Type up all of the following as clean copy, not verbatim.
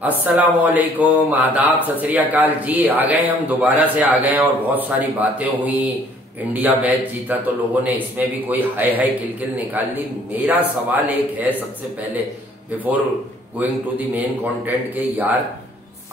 अस्सलामुअलैकुम, आदाब, सत श्री अकाल जी। आ गए हम दोबारा से आ गए और बहुत सारी बातें हुई। इंडिया मैच जीता तो लोगों ने इसमें भी कोई हाय हाय किलकिल निकाल ली। मेरा सवाल एक है सबसे पहले, before going to the main content, के यार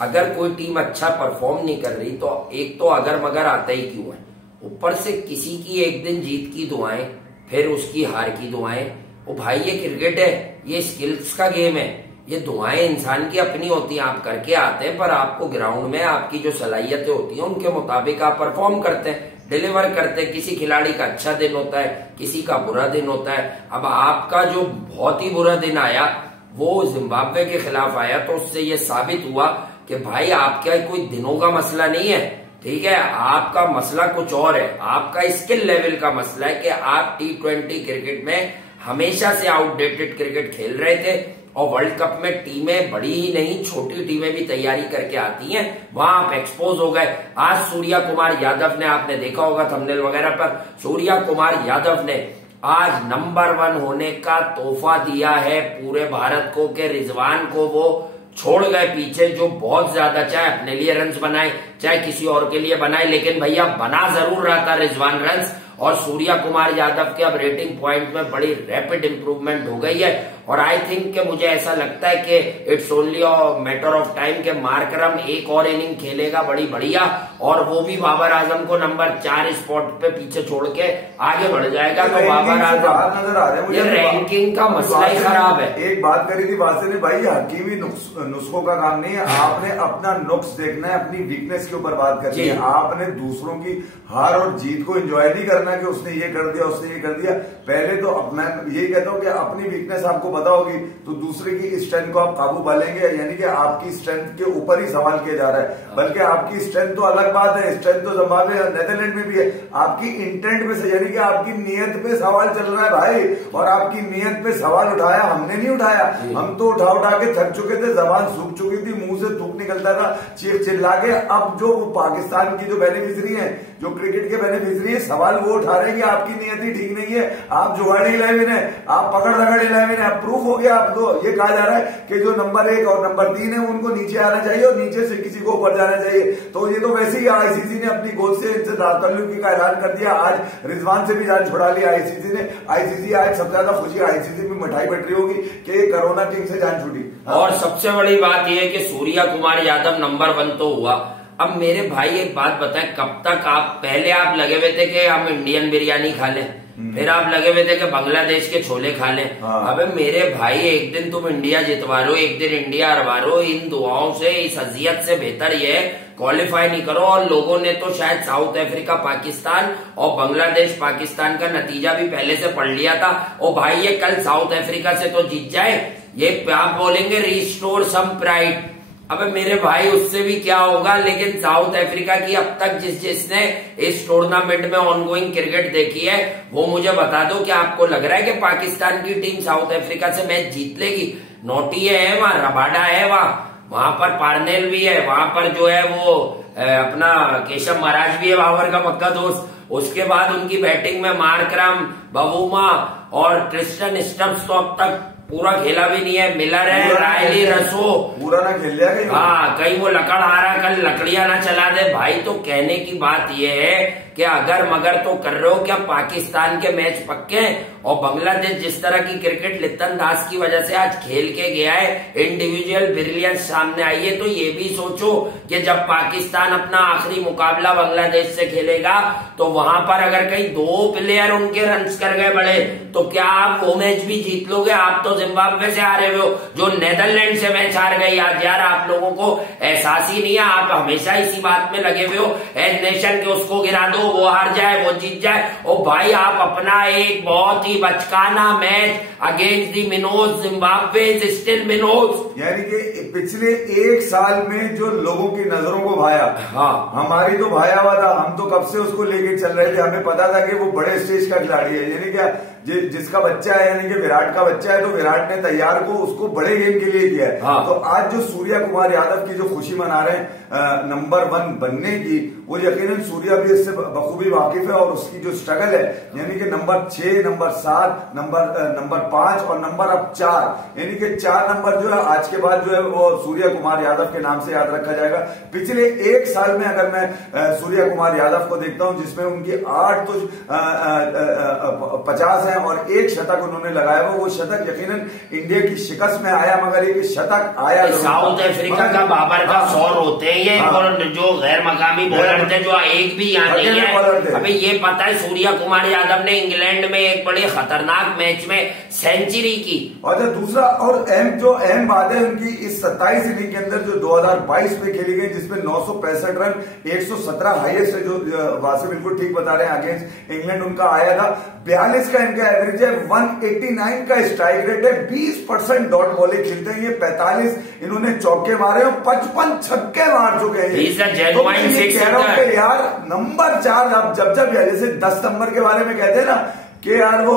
अगर कोई टीम अच्छा परफॉर्म नहीं कर रही तो एक तो अगर मगर आता ही क्यों है? ऊपर से किसी की एक दिन जीत की दुआएं, फिर उसकी हार की दुआएं। ओ भाई, ये क्रिकेट है, ये स्किल्स का गेम है। ये दुआएं इंसान की अपनी होती हैं, आप करके आते हैं, पर आपको ग्राउंड में आपकी जो सलाहियतें होती हैं उनके मुताबिक आप परफॉर्म करते हैं, डिलीवर करते हैं। किसी खिलाड़ी का अच्छा दिन होता है, किसी का बुरा दिन होता है। अब आपका जो बहुत ही बुरा दिन आया वो जिम्बाब्वे के खिलाफ आया, तो उससे ये साबित हुआ कि भाई आपका कोई दिनों का मसला नहीं है, ठीक है, आपका मसला कुछ और है। आपका स्किल लेवल का मसला है कि आप T20 क्रिकेट में हमेशा से आउटडेटेड क्रिकेट खेल रहे थे और वर्ल्ड कप में टीमें बड़ी ही नहीं छोटी टीमें भी तैयारी करके आती हैं, वहां आप एक्सपोज हो गए। आज सूर्या कुमार यादव ने, आपने देखा होगा थंबनेल वगैरह पर, सूर्या कुमार यादव ने आज नंबर 1 होने का तोहफा दिया है पूरे भारत को, के रिजवान को वो छोड़ गए पीछे, जो बहुत ज्यादा चाहे अपने लिए रन्स बनाए चाहे किसी और के लिए बनाए, लेकिन भैया बना जरूर रहा था रिजवान रन्स। और सूर्या कुमार यादव के अब रेटिंग पॉइंट में बड़ी रैपिड इंप्रूवमेंट हो गई है। और आई थिंक कि मुझे ऐसा लगता है कि it's only a matter of time के मार्करम एक और इनिंग खेलेगा बड़ी बढ़िया, और वो भी बाबर आजम को नंबर 4 स्पॉट पे पीछे छोड़ के आगे बढ़ जाएगा। तो बाबर आजम नजर आ रहा है, ये रैंकिंग का मसला ही खराब है। एक बात करी थी वासिल ने, भाई हकीमी नुस्खों का काम नहीं है, आपने अपना नुक्स देखना है, अपनी वीकनेस के ऊपर बात करनी है। आपने दूसरों की हार और जीत को एंजॉय नहीं करना कि उसने ये कर दिया उसने ये कर दिया। पहले तो मैं यही कहता हूँ कि अपनी वीकनेस आपको पता होगी तो दूसरे की स्ट्रेंथ को आप काबू पालेंगे, यानी कि आपकी स्ट्रेंथ के ऊपर ही सवाल किया जा रहा है। बल्कि आपकी स्ट्रेंथ तो अलग बात है, स्ट्रेंथ तो जिम्बाब्वे नेदरलैंड में भी है, आपकी इंटेंट पे से, यानी कि आपकी नीयत पे सवाल चल रहा है भाई। और आपकी नीयत पे सवाल उठाया, हमने नहीं उठाया, हम तो उठा उठा के थक चुके थे, जबान सूख चुकी थी, मुंह से थूक निकलता था चीख चिल्ला के। अब जो पाकिस्तान की जो बेनिफिशरी है, जो क्रिकेट के बेनिफिशरी है, सवाल वो उठा रहे हैं कि आपकी नीयत ही ठीक नहीं है, आप जुगाड़ी 11 है, आप पकड़ रगड़ 11 है। प्रूफ हो गया। आप तो ये कहा जा रहा है कि जो नंबर 1 और नंबर 3 है उनको नीचे आना चाहिए और नीचे से किसी को ऊपर जाना चाहिए। तो ये तो वैसे ही आईसीसी ने अपनी गोद से इनसे ताल्लुकी का ऐलान कर दिया। आज रिजवान से भी जान छुड़ा लिया आईसीसी ने। आईसीसी आज सबसे ज्यादा खुशी आईसीसी में मिठाई बट रही होगी कि कोरोना किंग से जान छूटी। और सबसे बड़ी बात यह है कि सूर्या कुमार यादव नंबर 1 तो हुआ। अब मेरे भाई एक बात बताएं, कब तक आप, पहले आप लगे हुए थे कि हम इंडियन बिरयानी खा लें, फिर आप लगे हुए थे कि बांग्लादेश के छोले खा लें। अबे मेरे भाई, एक दिन तुम इंडिया जितवा रो, एक दिन इंडिया हरवा रो। इन दुआओं से, इस अजियत से बेहतर ये क्वालिफाई नहीं करो। और लोगों ने तो शायद साउथ अफ्रीका पाकिस्तान और बांग्लादेश पाकिस्तान का नतीजा भी पहले से पढ़ लिया था। ओ भाई, ये कल साउथ अफ्रीका से तो जीत जाए, ये आप बोलेंगे रिस्टोर सम प्राइड। अब मेरे भाई उससे भी क्या होगा। लेकिन साउथ अफ्रीका की अब तक जिसने इस टूर्नामेंट में ऑनगोइंग क्रिकेट देखी है, वो मुझे बता दो कि आपको लग रहा है कि पाकिस्तान की टीम साउथ अफ्रीका से मैच जीत लेगी? नोटी है वहां, रबाडा है वहां पर पार्नेल भी है, वहां पर जो है वो अपना केशव महाराज भी है, बाबर का पक्का दोस्त। उसके बाद उनकी बैटिंग में मार्करम, बवूमा और ट्रिस्टन स्टम्स तो अब तक पूरा खेला भी नहीं है। मिलर है, रायली रसो पूरा ना खेल लिया कहीं। हाँ, कहीं वो लकड़ आ रहा, कल लकड़ियां ना चला दे भाई। तो कहने की बात यह है कि अगर मगर तो कर रहे हो क्या, पाकिस्तान के मैच पक्के हैं। और बांग्लादेश जिस तरह की क्रिकेट लिप्टन दास की वजह से आज खेल के गया है, इंडिविजुअल ब्रिलियंस सामने आई है, तो ये भी सोचो कि जब पाकिस्तान अपना आखिरी मुकाबला बांग्लादेश से खेलेगा तो वहां पर अगर कहीं 2 प्लेयर उनके रन्स कर गए बड़े, तो क्या आप वो मैच भी जीत लोगे? आप तो जिम्बाब्वे से हारे हुए हो, जो नेदरलैंड से मैच हार गई आज। यार आप लोगों को एहसास ही नहीं है, आप हमेशा इसी बात में लगे हुए हो, एज नेशन के उसको गिरा दो, वो हार जाए वो जीत जाए। ओ भाई, आप अपना एक बहुत ही बचकाना match against the minnows, Zimbabwe still minnows, यानी कि पिछले 1 साल में जो लोगों की नजरों को भाया, हाँ हमारी तो भाया हुआ था, हम तो कब से उसको लेके चल रहे थे, हमें पता था कि वो बड़े स्टेज का खिलाड़ी है। यानी क्या जिसका बच्चा है यानी कि विराट का बच्चा है, तो विराट ने तैयार को उसको बड़े गेम के लिए किया है। हाँ। तो आज जो सूर्या कुमार यादव की जो खुशी मना रहे हैं नंबर 1 बनने की, वो यकीनन सूर्या भी इससे बखूबी वाकिफ है और उसकी जो स्ट्रगल है यानी कि नंबर 6, नंबर 7, नंबर 5 और नंबर अब 4, यानी कि 4 नंबर जो है आज के बाद जो है वो सूर्या कुमार यादव के नाम से याद रखा जाएगा। पिछले 1 साल में अगर मैं सूर्या कुमार यादव को देखता हूं जिसमें उनकी 8 तो 50 है और 1 शतक उन्होंने लगाया, वो शतक यकीनन इंडिया की शिकस्त में आया, मगर एक शतक आया। साउथ अफ्रीका का बाबर का 100 होते हैं ये, और जो गैर मकामी बॉलर थे जो एक भी यहाँ नहीं है। अभी ये पता है सूर्या कुमार यादव ने इंग्लैंड में एक बड़े खतरनाक मैच में सेंचुरी की। और दूसरा और अहम बात है उनकी इस 27 इनिंग के अंदर जो 2022 में खेली गई, जिसमें 965 रन 117 हाईएस्ट है, जो वासे बिल्कुल ठीक बता रहे हैं, अगेंस्ट इंग्लैंड उनका आया था। 42 का इनका एवरेज है, 189 का स्ट्राइक रेट है, 20% डॉट बॉलिंग खेलते हैं ये, 45 इन्होंने चौके मारे और 55 छक्के मार चुके हैं। तो मैं कह रहा हूं कि यार नंबर 4 अब जब जैसे 10 नंबर के बारे में कहते हैं ना कि यार वो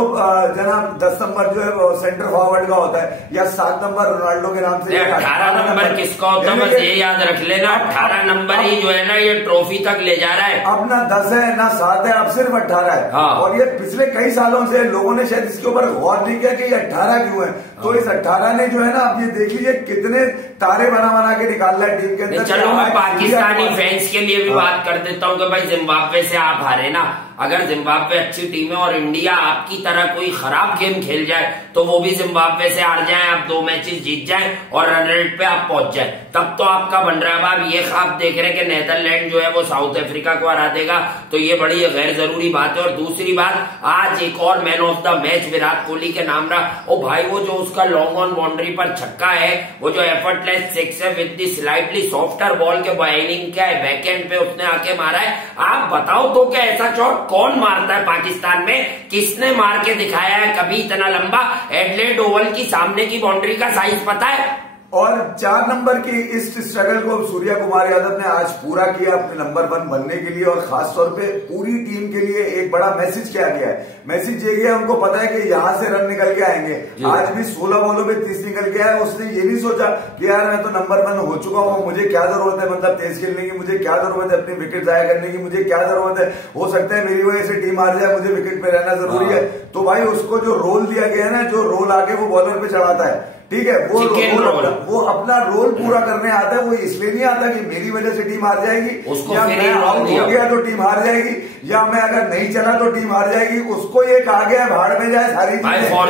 जनाब 10 नंबर जो है वो सेंटर फॉरवर्ड का होता है, या 7 नंबर रोनाल्डो के नाम से। 18 नंबर किसका होता है बस ये याद रख लेना, 18 नंबर ही जो है ना ये ट्रॉफी तक ले जा रहा है। अब ना 10 है ना 7 है, अब सिर्फ 18 है। हाँ। और ये पिछले कई सालों से लोगों ने शायद इसके ऊपर गौर नहीं किया कि ये 18 क्यों है। तो इस 18 ने जो है ना, अब ये देख लीजिए कितने तारे बना के निकाल रहा है टीम के अंदर। चलो मैं पाकिस्तानी फैंस के लिए भी बात कर देता हूँ कि भाई जिम्बाब्वे से आप हारे ना, अगर जिम्बाब्वे अच्छी टीम है और इंडिया आपकी तरह कोई खराब गेम खेल जाए तो वो भी जिम्बाब्वे से हार जाए, आप 2 मैचेस जीत जाए और रन रेट पे आप पहुंच जाए, तब तो आपका बन रहा है। आप ये ख्वाब देख रहे हैं कि नेदरलैंड जो है वो साउथ अफ्रीका को हरा देगा, तो ये बड़ी गैर जरूरी बात है। और दूसरी बात, आज एक और man of the match Virat Kohli के नाम रहा। ओ भाई वो जो उसका लॉन्ग ऑन बाउंड्री पर छक्का है, वो जो एफर्टलेस 6 है with the slightly softer ball के बाइनिंग क्या है बैकएंड पे उसने आके मारा है। आप बताओ तो क्या ऐसा शॉट कौन मारता है पाकिस्तान में, किसने मार के दिखाया है कभी इतना लंबा? एडलेड ओवल की सामने की बाउंड्री का साइज पता है? और 4 नंबर की इस स्ट्रगल को सूर्या कुमार यादव ने आज पूरा किया अपने नंबर 1 बनने के लिए, और खासतौर पे पूरी टीम के लिए एक बड़ा मैसेज क्या गया है। मैसेज ये गया, उनको पता है कि यहां से रन निकल के आएंगे। आज भी 16 बॉलों में 30 निकल के आया। उसने ये नहीं सोचा कि यार मैं तो नंबर 1 हो चुका हूं, मुझे क्या जरूरत है मतलब तेज खेलने की, मुझे क्या जरूरत है अपनी विकेट जाया करने की, मुझे क्या जरूरत है, हो सकता है मेरी वजह से टीम हार जाए, मुझे विकेट पे रहना जरूरी है। तो भाई उसको जो रोल दिया गया है ना, जो रोल आके वो बॉलर पे चढ़ाता है, ठीक है, वो अपना रोल पूरा करने आता है। वो इसलिए नहीं आता कि मेरी वजह से टीम हार जाएगी, या मैं आउट हो गया तो टीम हार जाएगी, या मैं अगर नहीं चला तो टीम हार जाएगी। उसको ये कहा गया है भाड़ में जाए सारी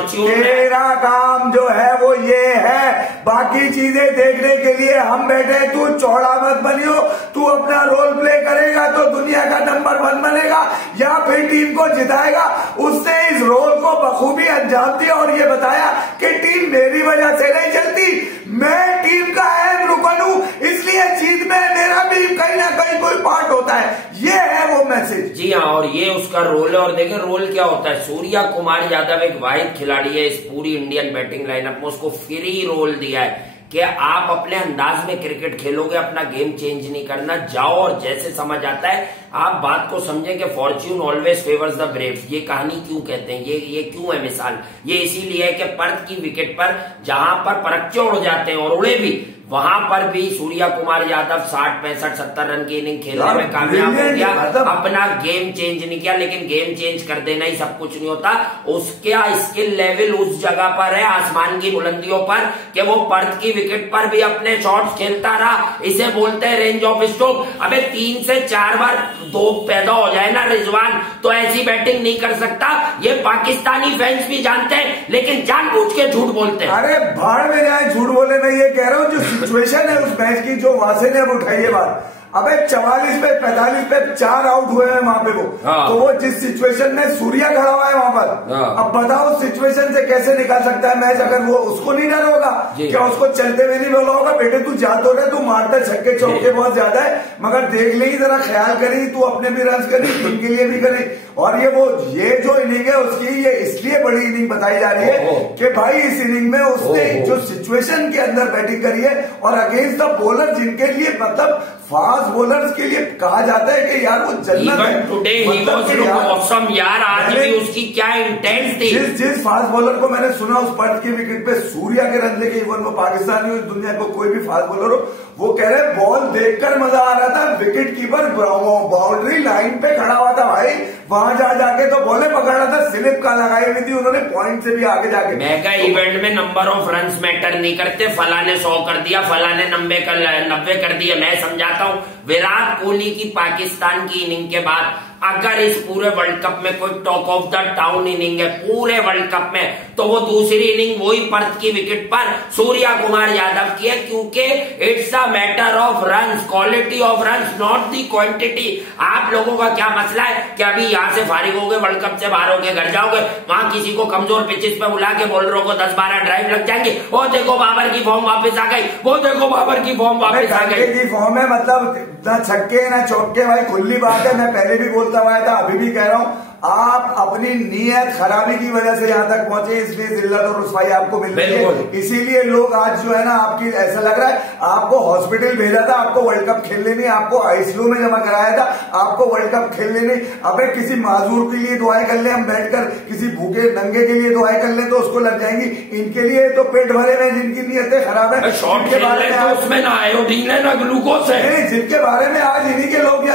चीजें, तेरा काम जो है वो ये है, बाकी चीजें देखने के लिए हम बैठे। तू चौड़ा मत बनियो, तू अपना रोल प्ले करेगा तो दुनिया का नंबर 1 बनेगा या फिर टीम को जिताएगा। उसने इस रोल को बखूबी अंजाम दिया और ये बताया कि टीम मेरी वजह से नहीं चलती, मैं टीम का अहम रुकन हूं, इसलिए जीत में मेरा भी कहीं ना कहीं कोई पार्ट होता है। ये है वो मैसेज। जी हाँ, और ये उसका रोल है। और देखिए रोल क्या होता है, सूर्या कुमार यादव एक वाहिद खिलाड़ी है इस पूरी इंडियन बैटिंग लाइनअप में, उसको फ्री रोल दिया है कि आप अपने अंदाज में क्रिकेट खेलोगे, अपना गेम चेंज नहीं करना, जाओ और जैसे समझ आता है आप बात को समझें कि Fortune always favours the brave. ये कहानी क्यों कहते हैं, ये क्यों है मिसाल, ये इसीलिए है कि पर्थ की विकेट पर जहां पर परक्चे उड़ जाते हैं और उड़े भी, वहां पर भी सूर्या कुमार यादव 60, 65, 70 रन की इनिंग खेलने में कामयाब हो गया, अपना गेम चेंज नहीं किया। लेकिन गेम चेंज कर देना ही सब कुछ नहीं होता, उसका स्किल लेवल उस जगह पर है आसमान की बुलंदियों पर कि वो पर्थ की विकेट पर भी अपने शॉट्स खेलता रहा। इसे बोलते हैं रेंज ऑफ स्ट्रोक। अबे 3 से 4 बार 2 पैदा हो जाए ना रिजवान, तो ऐसी बैटिंग नहीं कर सकता। ये पाकिस्तानी फैंस भी जानते हैं, लेकिन जानबूझ के झूठ बोलते हैं। अरे भाड़ में जाए झूठ बोले, मैं ये कह रहा हूं जो सिचुएशन है उस मैच की, जो वासे ने अब उठाई है बात, अबे 44 पे 45 पे 4 आउट हुए हैं वहां पे वो। तो वो जिस सिचुएशन में सूर्या खड़ा हुआ है वहां पर, अब बताओ सिचुएशन से कैसे निकाल सकता है मैच, अगर वो उसको नहीं डर होगा, क्या उसको चलते हुए नहीं बोला होगा बेटे तू जा तो रहे, तू मारता छक्के चौके बहुत ज्यादा है, मगर देख ले जरा, ख्याल करी तू, अपने भी रन करी, टीम के लिए भी करी। और ये जो इनिंग है उसकी, ये इसलिए बड़ी इनिंग बताई जा रही है कि भाई इस इनिंग में उसने जो सिचुएशन के अंदर बैटिंग करी है और अगेंस्ट द बॉलर जिनके लिए मतलब फास्ट फास्ट बॉलर्स के लिए कहा जाता है कि यार वो जन्नत है। टुडे ही वाज ऑसम यार, आज भी उसकी क्या इंटेंस थी। जिस फास्ट बॉलर को मैंने सुना उस पर्थ की विकेट पे सूर्या के रन लेके, इवन वो पाकिस्तानी हो दुनिया को कोई भी फास्ट बॉलर हो, वो कह रहे बॉल देखकर मजा आ रहा था, विकेट कीपर बाउंड्री लाइन पे खड़ा हुआ था भाई, वहां जाके तो बॉलें पकड़ रहा था, स्लिप का लगाई हुई थी उन्होंने, पॉइंट से भी आगे जाके। मेगा इवेंट में नंबर ऑफ रन्स मैटर नहीं करते, फला ने 100 कर दिया, फला ने 90 कर दिया। मैं समझाता हूं, विराट कोहली की पाकिस्तान की इनिंग के बाद अगर इस पूरे वर्ल्ड कप में कोई talk of the town inning है पूरे वर्ल्ड कप में, तो वो दूसरी इनिंग वही पर्थ की विकेट पर सूर्या कुमार यादव की है, क्योंकि it's a matter of runs, quality of runs, not the quantity. आप लोगों का क्या मसला है कि अभी यहां से फारिग हो गए, वर्ल्ड कप से बाहर होके घर जाओगे, वहां किसी को कमजोर पिचेस पे बुला के बॉलरों को 10-12 ड्राइव लग जाएंगे, वो देखो बाबर की फॉर्म वापस आ गई, वो देखो बाबर की फॉर्म वापस आ गई। की फॉर्म है, मतलब ना छक्के ना चौके भाई, खुली बात है। मैं पहले भी बोलता हुआ था, अभी भी कह रहा हूं, आप अपनी नीयत खराबी की वजह से यहां तक पहुंचे, इसलिए जिल्लत और रुसवाई आपको मिल रही है। इसीलिए लोग आज जो है ना, आपकी ऐसा लग रहा है आपको हॉस्पिटल भेजा था, आपको वर्ल्ड कप खेलने नहीं, आपको आईसीयू में जमा कराया था, आपको वर्ल्ड कप खेलने नहीं। अबे किसी माजूर के लिए दुआएं कर ले, हम बैठकर किसी भूखे नंगे के लिए दुआएं कर ले तो उसको लग जाएंगी। इनके लिए तो पेट भरे में जिनकी नीयतें खराब है, के बारे में उसमें ना आयोडीन है ना ग्लूकोज है, जिनके बारे में आज इन्हीं के लोग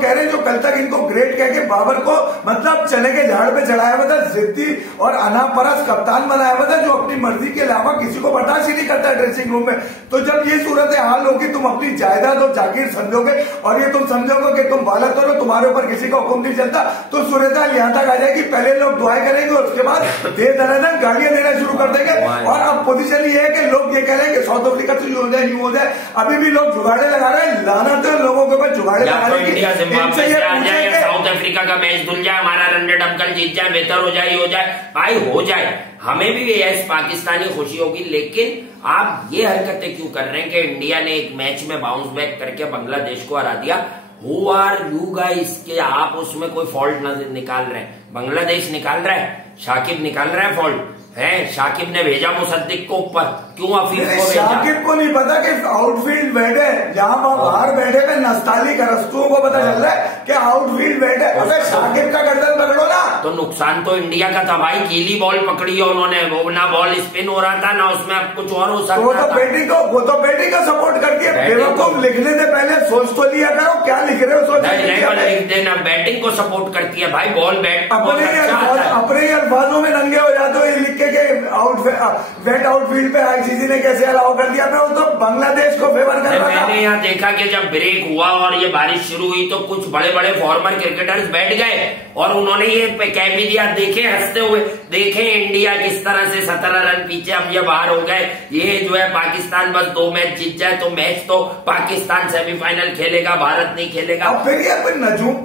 कह रहे हैं, जो कल तक इनको ग्रेट कह के बाबर को मतलब चने के झाड़ पे चढ़ाया हुआ था, जिद्दी और अनापरस कप्तान बनाया हुआ था, जो अपनी मर्जी के अलावा किसी को बर्दाश्त ही नहीं करता ड्रेसिंग रूम में। तो जब ये सूरत हाल होगी, तुम अपनी जायदाद और जागीर समझोगे और ये तुम समझोगे कि तुम बालक हो, तुम्हारे ऊपर किसी का हुक्म नहीं चलता, तो सूरत हाल यहां तक आ जाएगी। पहले लोग दुआएं करेंगे, उसके बाद दे दनादन गालियां देना शुरू कर देंगे। और अब पोजीशन ये है कि लोग ये कह रहे हैं कि साउथ अफ्रीका से हो जाए, यूं हो जाए। अभी भी लोग जुगाड़े लगा रहे हैं, लानत है लोगों के ऊपर जुगाड़े लगा रहे हैं। साउथ अफ्रीका का मैच धुल जाए, हमारा रनरेट अंकल जीत जाए, बेहतर हो जाए, हो जाए भाई, हो जाए, हमें भी यस पाकिस्तानी खुशी होगी। लेकिन आप ये हरकतें क्यों कर रहे हैं कि इंडिया ने एक मैच में बाउंस बैक करके बांग्लादेश को हरा दिया? हु आर यू गाइस के आप उसमें कोई फॉल्ट नजर निकाल रहे हैं? बांग्लादेश निकाल रहा है, शाकिब निकाल रहा है फॉल्ट है, शाकिब ने भेजा मुसद्दिक को ऊपर, क्यों अफीफ को भेजा? शाकिब को नहीं पता कि आउटफील्ड बैठे, जहां बाहर बैठे हुए नस्ताली करस्तुओं को पता चल रहा है कि आउटफील्ड बैठे। अगर शाकिब का गर्दन पकड़ो ना, तो नुकसान तो इंडिया का था भाई, कीली बॉल पकड़ी है उन्होंने, वो ना बॉल स्पिन हो रहा था ना उसमें अब कुछ और हो सकता था। वो तो बैटिंग को सपोर्ट करती है। बेवकूफ, लिखने से पहले सोच तो लिया करो क्या लिख रहे हो, सोच लिख देना। बैटिंग को सपोर्ट करती है भाई, बॉल बैट अपने ही अल्फाजों में नंगे हो जाते हो, ये लिख के वेट आउटफील्ड पे आईसीसी ने कैसे अलाउ कर दिया था, वो तो बांग्लादेश को फेवर कर रहा था। मैंने यहाँ देखा कि जब ब्रेक हुआ और ये बारिश शुरू हुई तो कुछ बड़े बड़े फॉर्मर क्रिकेटर्स बैठ गए और उन्होंने ये कह भी दिया, देखे हंसते हुए, देखे इंडिया किस तरह से 17 रन पीछे, अब ये बाहर हो गए, ये जो है पाकिस्तान बस 2 मैच जीत जाए तो मैच तो पाकिस्तान सेमीफाइनल खेलेगा, भारत नहीं खेलेगा। अब फिर ये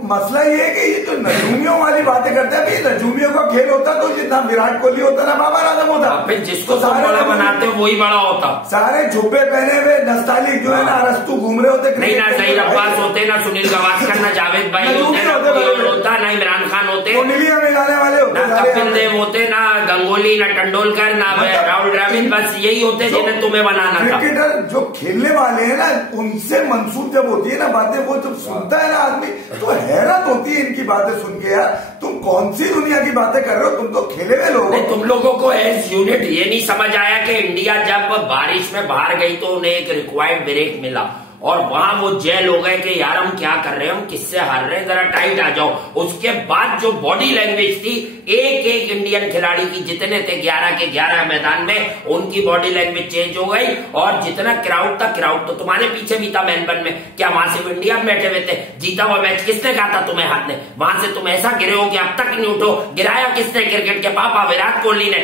मसला ये है कि ये तो नजूमियों वाली बातें करते हैं। नजूमियों का खेल होता तो जितना विराट कोहली होता ना बाबर आजम होता, फिर जिसको सब बड़ा बनाते हो वही बड़ा होता। सारे झुब्बे पहने हुए नस्तालिक जो है ना अरस्तु घूम रहे होते, नहीं ना सही अब्बास होते, ना सुनील गावस्कर, ना जावेद भाई होते, ना कोई होता, ना इमरान खान होते, मिलाने वाले होते, ना कपिल देव होते, ना गंगोली, ना तेंदुलकर, ना राहुल द्रविड़, बस यही होते जिन्हें तुम्हें बनाना था। क्रिकेटर जो खेलने वाले हैं ना, उनसे मंसूब जब होती है ना बातें, वो जब सुनता है ना आदमी तो हैरत होती है इनकी बातें सुन के। यार तुम कौन सी दुनिया की बातें कर रहे हो, तुम तो खेले हुए लोग। तुम लोगों को एज यूनिट ये नहीं समझ आया कि इंडिया जब बारिश में बाहर गई तो उन्हें एक रिक्वायर्ड ब्रेक मिला और वहां वो जेल हो गए कि यार हम क्या कर रहे हैं, हम किससे हार रहे हैं, जरा टाइट आ जाओ। उसके बाद जो बॉडी लैंग्वेज थी एक एक इंडियन खिलाड़ी की, जितने थे 11 के 11 मैदान में, उनकी बॉडी लैंग्वेज चेंज हो गई। और जितना क्राउड था, क्राउड तो तुम्हारे पीछे भी था मेलबर्न में, क्या वहां से इंडिया में बैठे हुए थे? जीता हुआ मैच किसने कहा था तुम्हें हाथ ने? वहां से तुम ऐसा गिरे हो कि अब तक नहीं उठो। गिराया किसने? क्रिकेट के पापा विराट कोहली ने।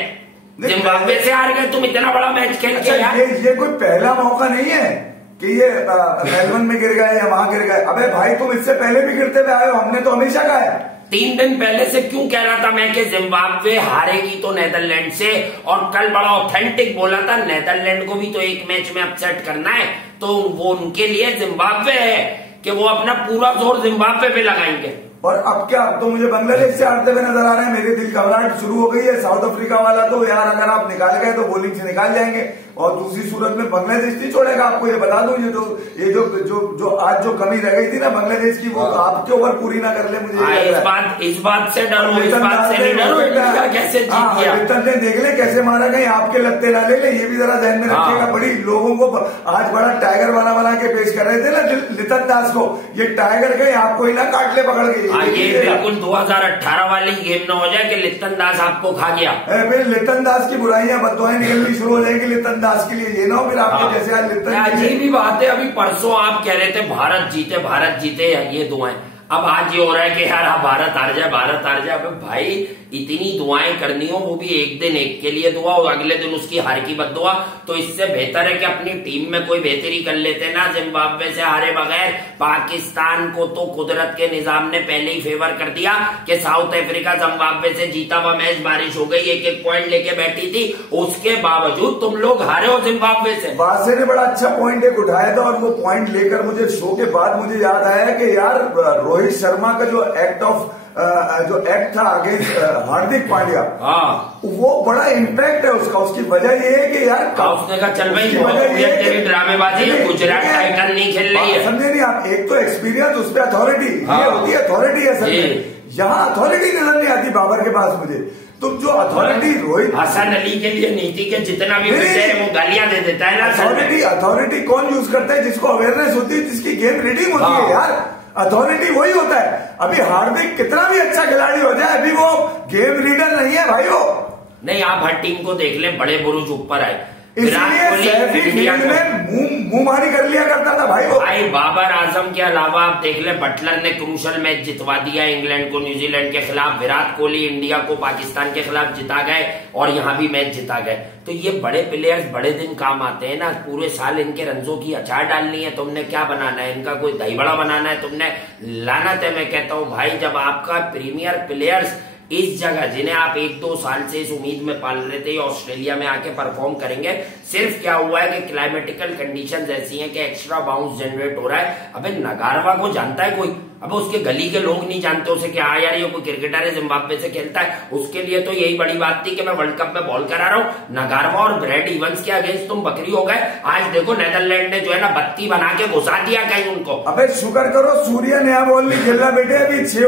जिम्बाब्वे से हार गए तुम, इतना बड़ा मैच खेल के। ये कोई पहला मौका नहीं है कि ये मेलबर्न में गिर गए या वहां गिर गए। अबे भाई तुम इससे पहले भी गिरते हुए आए हो, हमने तो हमेशा कहा है। 3 दिन पहले से क्यों कह रहा था मैं कि जिम्बाब्वे हारेगी तो नेदरलैंड से, और कल बड़ा ऑथेंटिक बोला था नेदरलैंड को भी तो एक मैच में अपसेट करना है, तो वो उनके लिए जिम्बाब्वे है कि वो अपना पूरा जोर जिम्बाब्वे पे लगाएंगे। और अब क्या, अब तो मुझे बांग्लादेश से हारते हुए नजर आ रहे हैं, मेरे दिल घबराहट शुरू हो गई है। साउथ अफ्रीका वाला तो यार अगर आप निकाल गए तो बॉलिंग से निकाल जाएंगे, और दूसरी सूरत में बांग्लादेश नहीं छोड़ेगा आपको, ये बता दूं। ये जो आज जो कमी रह गई थी ना बांग्लादेश की, वो आपके ऊपर पूरी ना कर ले मुझे। इस बात से डरो, इस बात से नहीं डरो। इंडिया कैसे जीत गया, लिटन ने देख ले कैसे मारा, कहीं आपके लगते ना ले, ये भी जरा ध्यान में रखिएगा। बड़ी लोगों को आज बड़ा टाइगर बना के पेश कर रहे थे ना लिटन दास को, ये टाइगर कहीं आपको ही ना काट ले पकड़ के। ये बिल्कुल 2018 वाली गेम ना हो जाए कि लिटन दास आपको खा गया। फिर लिटन दास की बुराइयां बददुआएं निकलनी शुरू हो जाएंगी लिटन दास के लिए, ये ना हो फिर आपके जैसे आज लिटन। अजीब ही बात है, अभी परसों आप कह रहे थे भारत जीते ये दुआएं, अब आज ये हो रहा है कि यार भारत हार जाए। अब भाई इतनी दुआएं करनी हो, वो भी एक दिन एक के लिए दुआ और अगले दिन उसकी हार की बद्दुआ, तो इससे बेहतर है कि अपनी टीम में कोई बेहतरी कर लेते ना। जिम्बाब्वे से हारे बगैर पाकिस्तान को तो कुदरत के निजाम ने पहले ही फेवर कर दिया कि साउथ अफ्रीका जिम्बाब्वे से जीता हुआ मैच, बारिश हो गई, एक पॉइंट लेके बैठी थी, उसके बावजूद तुम लोग हारे हो जिम्बाब्वे से। वासे ने बड़ा अच्छा पॉइंट एक उठाया था, और वो पॉइंट लेकर मुझे शो के बाद मुझे याद आया कि यार रोहित शर्मा का जो एक्ट था अगेंस्ट हार्दिक पांड्या, वो बड़ा इम्पैक्ट है उसका। उसकी वजह ये है कि यार उसने कहा चल भाई तेरी ड्रामेबाजी है, गुजरात टाइटन नहीं खेल रही है। समझे नहीं आप, एक तो एक्सपीरियंस, उस पर अथॉरिटी, ये होती है अथॉरिटी है सर। यहाँ अथॉरिटी नजर नहीं आती बाबर के पास मुझे। तुम जो अथॉरिटी रोहित हसन अली के लिए नीति के जितना भी वो गालियां दे देता है ना। अथॉरिटी कौन यूज करता है? जिसको अवेयरनेस होती है, जिसकी गेम रीडिंग होती है यार, अथॉरिटी वही होता है। अभी हार्दिक कितना भी अच्छा खिलाड़ी हो जाए, अभी वो गेम रीडर नहीं है भाई। वो नहीं, आप हर टीम को देख ले, बड़े बुरुज ऊपर आए, इसलिए मुंहमारी कर लिया करता था भाई वो। भाई बाबर आजम के अलावा आप देख ले, बटलर ने क्रूशल मैच जितवा दिया इंग्लैंड को न्यूजीलैंड के खिलाफ, विराट कोहली इंडिया को पाकिस्तान के खिलाफ जिता गए और यहाँ भी मैच जिता गए। तो ये बड़े प्लेयर्स बड़े दिन काम आते हैं ना। पूरे साल इनके रंजों की अचार डालनी है, तुमने क्या बनाना है, इनका कोई दही बड़ा बनाना है तुमने, लानत है। मैं कहता हूँ भाई, जब आपका प्रीमियर प्लेयर्स इस जगह, जिन्हें आप 1-2 साल से इस उम्मीद में पाल रहे थे ऑस्ट्रेलिया में आके परफॉर्म करेंगे, सिर्फ क्या हुआ है कि क्लाइमेटिकल कंडीशंस ऐसी हैं कि एक्स्ट्रा बाउंस जनरेट हो रहा है। अबे नगारवा को जानता है कोई? अब उसके गली के लोग नहीं जानते उसे कि हाँ यार ये कोई क्रिकेटर है, जिम्बाब्वे से खेलता है। उसके लिए तो यही बड़ी बात थी कि मैं वर्ल्ड कप में बॉल करा रहा हूँ। नगारवा और ब्रैड इवंस के अगेंस्ट तुम बकरी हो गए। आज देखो नेदरलैंड ने जो है ना बत्ती बना के घुसा दिया कहीं उनको। अबे शुक्र करो सूर्य नया बॉल नहीं खेल रहा बेटे, अभी 6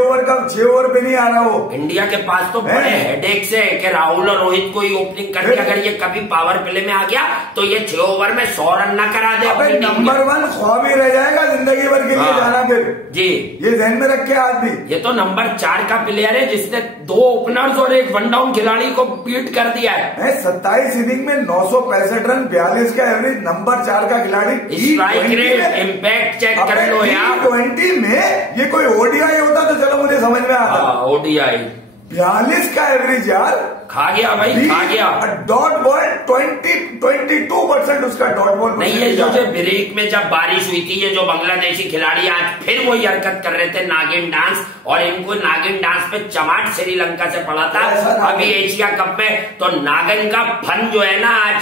ओवर पे नहीं आ रहा वो। इंडिया के पास तो बड़े हेडेक से कि राहुल और रोहित को ही ओपनिंग करके अगर ये कभी पावर प्ले में आ गया तो ये 6 ओवर में 100 रन ना करा दे। नंबर 1 ख्वाब ही रह जाएगा जिंदगी भर के लिए जाना। फिर जी ये ध्यान में रखे आज भी। ये तो नंबर 4 का प्लेयर है जिसने 2 ओपनर्स और 1 वन डाउन खिलाड़ी को बीट कर दिया है। 27 इनिंग में 965 रन, 42 का एवरेज, नंबर 4 का खिलाड़ी। स्ट्राइक रेट, इम्पैक्ट चेक कर लो यार। T20 में ये कोई ओडीआई होता तो चलो मुझे समझ में आता। ओडीआई 42 का एवरेज यार, खा गया भाई, खा गया। डॉट बॉल 22% उसका डॉट बॉल नहीं। ये जो ब्रेक में जब बारिश हुई थी, ये जो बांग्लादेशी खिलाड़ी आज फिर वही हरकत कर रहे थे, नागिन डांस, और इनको नागिन डांस पे चमाट श्रीलंका से पड़ा था अभी एशिया कप में। तो नागिन का फन जो है ना आज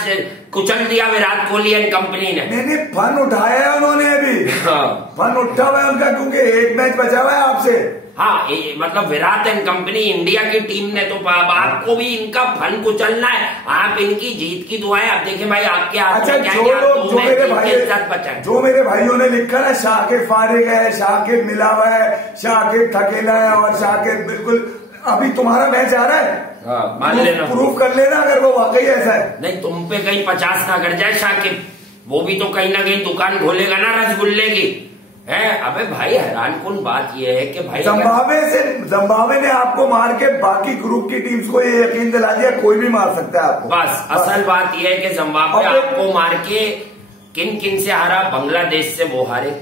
कुचल दिया विराट कोहली एंड कंपनी ने। नहीं, फन उठाया है उन्होंने अभी। फन उठा हुआ है उनका, क्योंकि एक मैच बचा हुआ है आपसे। हाँ, मतलब विराट एंड कंपनी इंडिया की टीम ने तो आपको भी इनका फन कुचलना है। आप इनकी जीत की दुआएं, आप देखें भाई आपके हाथ में क्या है। जो मेरे भाइयों ने लिखा ना, शाकिब फारिग है, शाकिब मिला हुआ है, शाकिब थकेला है और शाकिब बिल्कुल, अभी तुम्हारा मैच आ रहा है, मान लेना, प्रूफ कर लेना अगर वो वाकई ऐसा है। नहीं, तुम पे कहीं 50 ना कर जाए शाकिब, वो भी तो कहीं ना कहीं दुकान खोलेगा ना रसगुल्ले की है। अबे भाई हैरान कुन बात यह है कि भाई जिम्बाब्वे ने आपको मार के बाकी ग्रुप की टीम्स को ये यकीन दिला दिया कोई भी मार सकता है आपको। बस असल बात यह है कि जिम्बाब्वे आपको मार के किन किन से हारा, बांग्लादेश से वो हारे,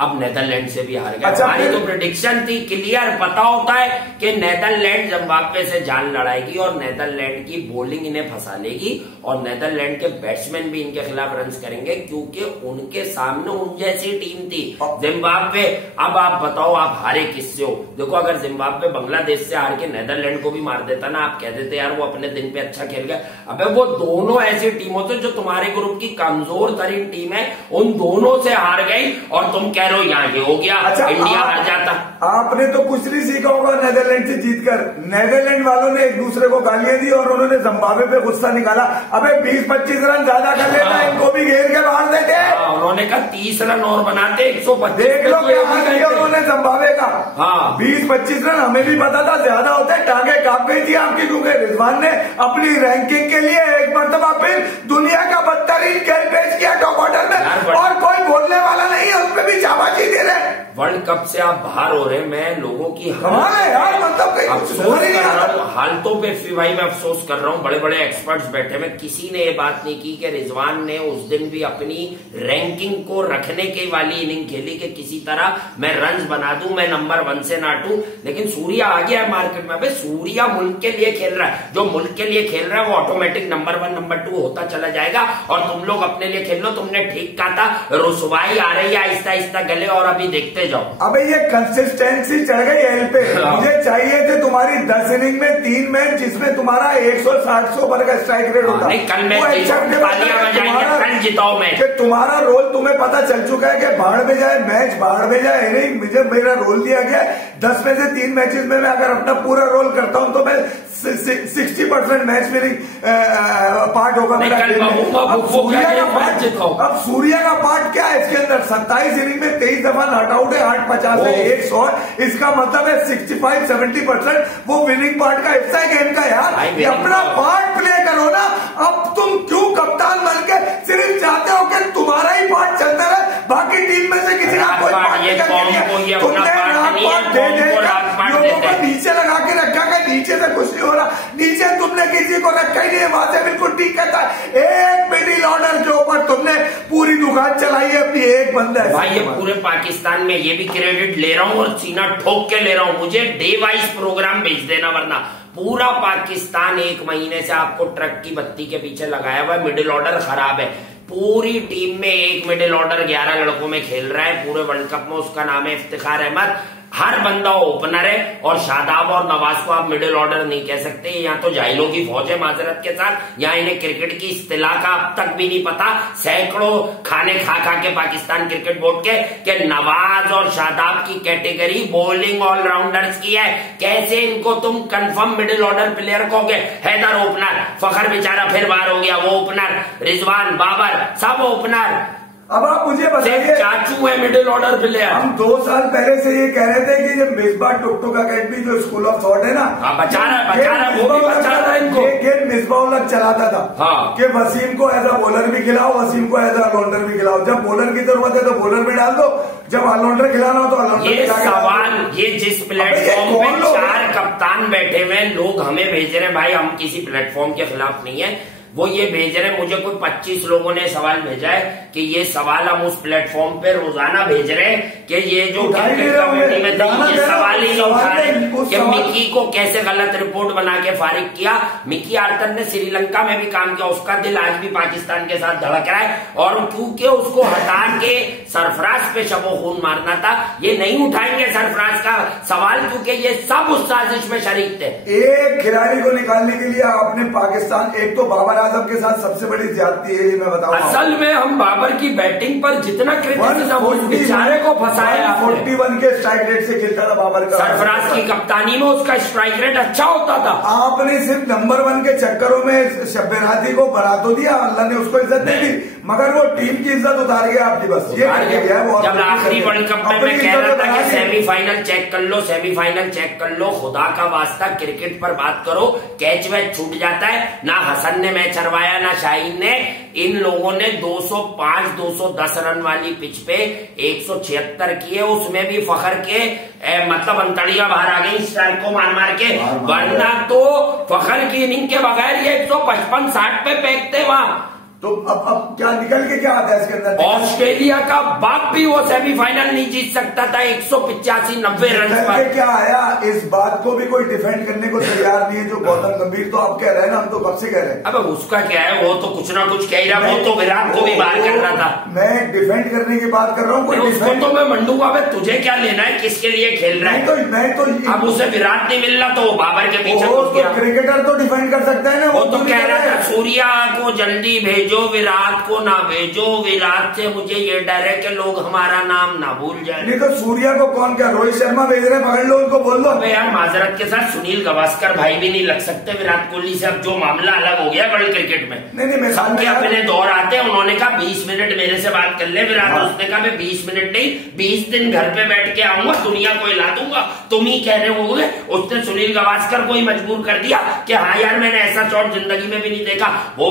अब नेदरलैंड से भी हार गए। हमारी तो प्रेडिक्शन थी क्लियर, पता होता है कि नेदरलैंड जिम्बाब्वे से जान लड़ाएगी और नेदरलैंड की बॉलिंग इन्हें फंसा लेगी और नेदरलैंड के बैट्समैन भी इनके खिलाफ रन करेंगे, क्योंकि उनके सामने उन जैसी टीम थी जिम्बाब्वे। अब आप बताओ आप हारे किससे हो? देखो, अगर जिम्बाब्वे बांग्लादेश से हार के नेदरलैंड को भी मार देता ना, आप कह देते यार वो अपने दिन पे अच्छा खेल गया। अबे वो दोनों ऐसी टीमों से जो तुम्हारे ग्रुप की कमजोर तरीन टीम है, उन दोनों से हार गई और तुम कह रहे हो यहाँ ये हो गया। अच्छा, इंडिया हार जाता। आपने तो कुछ नहीं सीखा होगा नेदरलैंड से जीतकर। नेदरलैंड वालों ने एक दूसरे को गालियां दी और उन्होंने जिम्बाब्वे पे गुस्सा निकाला। अबे 20-25 रन ज्यादा कर लेना, इनको भी घेर के मार देते। उन्होंने कहा 30 रन और बनाते 125। देख लो क्या उन्होंने जिम्बाब्वे का। हाँ, 20-25 रन हमें भी पता था ज्यादा होता है, टांगे कांप गई थी आपकी, क्योंकि रिजवान ने अपनी रैंकिंग के लिए एक मरतबा फिर दुनिया का बदतरीन खेल पेश किया टॉप ऑर्डर में, और कोई बोलने वाला नहीं है, उसमें भी शाबाशी दे रहे। वर्ल्ड कप से आप बाहर हो रहे, मैं लोगों की यार मतलब अफसोस कर रहा हूँ, हालतों पे भाई मैं अफसोस कर रहा हूँ। बड़े बड़े एक्सपर्ट्स बैठे में, किसी ने ये बात नहीं की कि रिजवान ने उस दिन भी अपनी रैंकिंग को रखने की वाली इनिंग खेली कि किसी तरह मैं रन्स बना दूं, मैं नंबर 1 से नाटू। लेकिन सूर्या आ गया है मार्केट में। भाई सूर्या मुल्क के लिए खेल रहा है, जो मुल्क के लिए खेल रहा है वो ऑटोमेटिक नंबर 1 नंबर 2 होता चला जाएगा, और तुम लोग अपने लिए खेल लो। तुमने ठीक कहा था, रुसवाई आ रही है आहिस्ता आहिस्ता गले, और अभी देखते जाओ। अबे ये कंसिस्टेंसी चढ़ गई एल पे। मुझे चाहिए थे तुम्हारी 10 इनिंग में 3 मैच जिसमें तुम्हारा 160 ओवर का स्ट्राइक रेट होता। कल मैच जिताओ मैच, तुम्हारा रोल तुम्हें पता चल चुका है कि बाढ़ में जाए मैच, बाढ़ में जाए इनिंग। मुझे मेरा रोल दिया गया 10 में से 3 मैचेस में मैं अगर अपना पूरा रोल करता हूं तो मैं 60% मैच विनिंग पार्ट होगा मेरा। अब सूर्या का पार्ट क्या है इसके अंदर? 27 इनिंग में 23 दफा नॉट आउट है, 850 है, 1 शॉट। इसका मतलब है 65-70% वो विनिंग पार्ट का हिस्सा है गेम का। यार अपना पार्ट प्ले करो ना। अब तुम क्यों कप्तान बन के सिर्फ चाहते हो कि तुम्हारा ही पार्ट चलता रहे, बाकी टीम में से किसी का कोई पार्ट लोगों को नीचे लगा के रखा है, नीचे से कुछ नहीं हो रहा। नीचे तुमने किसी को रखा ही नहीं है, वहां से बिल्कुल ठीक कहता है। एक मिडिल ऑर्डर के ऊपर तुमने पूरी दुकान चलाई है अपनी, एक बंदा है भाई। ये पूरे पाकिस्तान में ये भी क्रेडिट ले रहा हूँ और सीना ठोक के ले रहा हूँ, मुझे डे वाइज प्रोग्राम भेज देना, वरना पूरा पाकिस्तान 1 महीने से आपको ट्रक की बत्ती के पीछे लगाया हुआ है। मिडिल ऑर्डर खराब है, पूरी टीम में एक मिडिल ऑर्डर 11 लड़कों में खेल रहा है पूरे वर्ल्ड कप में, उसका नाम है इफ्तिखार अहमद। हर बंदा ओपनर है, और शादाब और नवाज को आप मिडिल ऑर्डर नहीं कह सकते। यहाँ तो जाहिलों की फौज है माजरत के साथ, यहाँ इन्हें क्रिकेट की इस्तिलाह का अब तक भी नहीं पता। सैकड़ों खाने खा खा के पाकिस्तान क्रिकेट बोर्ड के नवाज और शादाब की कैटेगरी बॉलिंग ऑलराउंडर्स की है। कैसे इनको तुम कंफर्म मिडिल ऑर्डर प्लेयर कहोगे? हैदर ओपनर, फखर बेचारा फिर बाहर हो गया वो ओपनर, रिजवान, बाबर सब ओपनर। अब आप मुझे बताइए, चाचू है मिडिल ऑर्डर प्लेयर। हम 2 साल पहले से ये कह रहे थे कि जब मिसबा टुकटुक अकेडमी जो स्कूल ऑफ थॉट है ना, बचा रहा है इनको। गेम मिसबा उलग चलाता था। हाँ। कि वसीम को एज अ बॉलर भी खिलाओ, वसीम को एज अ ऑलराउंडर भी खिलाओ। जब बॉलर की जरूरत है तो बॉलर में डाल दो, जब ऑलराउंडर खिलाना हो तो ऑलराउंडर। ये सवाल, ये जिस प्लेटफॉर्म पे 4 कप्तान बैठे हुए लोग हमें भेज रहे हैं, भाई हम किसी प्लेटफॉर्म के खिलाफ नहीं है, वो ये भेज रहे हैं। मुझे कोई 25 लोगों ने सवाल भेजा है कि ये सवाल हम उस प्लेटफॉर्म पे रोजाना भेज रहे हैं कि ये जो क्रिकेट कमेटी में ये सवाल ही नहीं उठा रहे कि मिकी को कैसे गलत रिपोर्ट बना के फारिग किया। मिकी आर्थर ने श्रीलंका में भी काम किया, उसका दिल आज भी पाकिस्तान के साथ धड़क रहा है, और क्योंकि उसको हटा के सरफराज पे शबो खून मारना था, ये नहीं उठाएंगे सरफराज का सवाल, क्योंकि ये सब उस साजिश में शरीक थे। एक खिलाड़ी को निकालने के लिए आपने पाकिस्तान, एक तो बाबर आजम के साथ सबसे बड़ी ज्यादती है, मैं बताऊं। असल में हम बाबर की बैटिंग पर जितना क्रिटिसिज्म बेचारे को फंसाया, 41 के स्ट्राइक रेट से खेलता था बाबर का। सरफराज की कप्तानी में उसका स्ट्राइक रेट अच्छा होता था। आपने सिर्फ नंबर 1 के चक्करों में शब्बेराती को बना तो दिया, अल्लाह ने उसको इज्जत दे दी, मगर वो टीम की इज्जत उतार गया आपकी। बस ये जब आखिरी वर्ल्ड कप में मैं कह रहा था कि सेमीफाइनल चेक कर लो, सेमीफाइनल चेक कर लो, खुदा का वास्ता क्रिकेट पर बात करो। कैच वैच छूट जाता है, ना हसन ने मैच हरवाया ना शाहीन ने। इन लोगों ने 205-210 रन वाली पिच पे 176 किए, उसमें भी फखर के मतलब अंतड़िया बाहर आ गई स्ट्राइक को मार मार के, वरना तो फखर की इनिंग के बगैर ये 155-60 पे फेंकते वहां। तो अब क्या निकल के क्या आता है इसके अंदर? ऑस्ट्रेलिया का बाप भी वो सेमीफाइनल नहीं जीत सकता था 185-90 रन पर। क्या आया? इस बात को भी कोई डिफेंड करने को तैयार नहीं है जो गौतम गंभीर तो आप कह रहे हैं ना, हम तो कब से कह रहे हैं। अब उसका क्या है, वो तो कुछ ना कुछ कह रहा, वो तो विराट को भी बाहर कर रहा था। मैं डिफेंड करने की बात कर रहा हूँ, उसको तो मैं मंडूंगा, तुझे क्या लेना है, किसके लिए खेल रहा है? मैं तो अब उसे विराट नहीं मिल रहा तो बाबर के पीछे क्रिकेटर तो डिफेंड कर सकता है ना। वो तो कह रहा था सूर्या को जल्दी भेजो, भेजो विराट को, ना भेजो विराट से मुझे ये डर है कि लोग हमारा नाम ना भूल जाए। नहीं तो सूर्या को कौन, क्या रोहित शर्मा भेज रहे, पकड़ लो उनको, बोल दो। अबे यार माजरत के साथ सुनील गावस्कर भाई भी नहीं लग सकते विराट कोहली से, अब जो मामला अलग हो गया वर्ल्ड क्रिकेट में। नहीं सबके अपने दौर आते हैं। उन्होंने कहा 20 मिनट मेरे से बात कर ले विराट, उसने कहा मैं 20 मिनट नहीं 20 दिन घर पे बैठ के आऊंगा, दुनिया को हिला दूंगा, तुम ही कह रहे होगे। उसने सुनील गावस्कर को ही मजबूर कर दिया कि हाँ यार मैंने ऐसा चोट जिंदगी में भी नहीं देखा। वो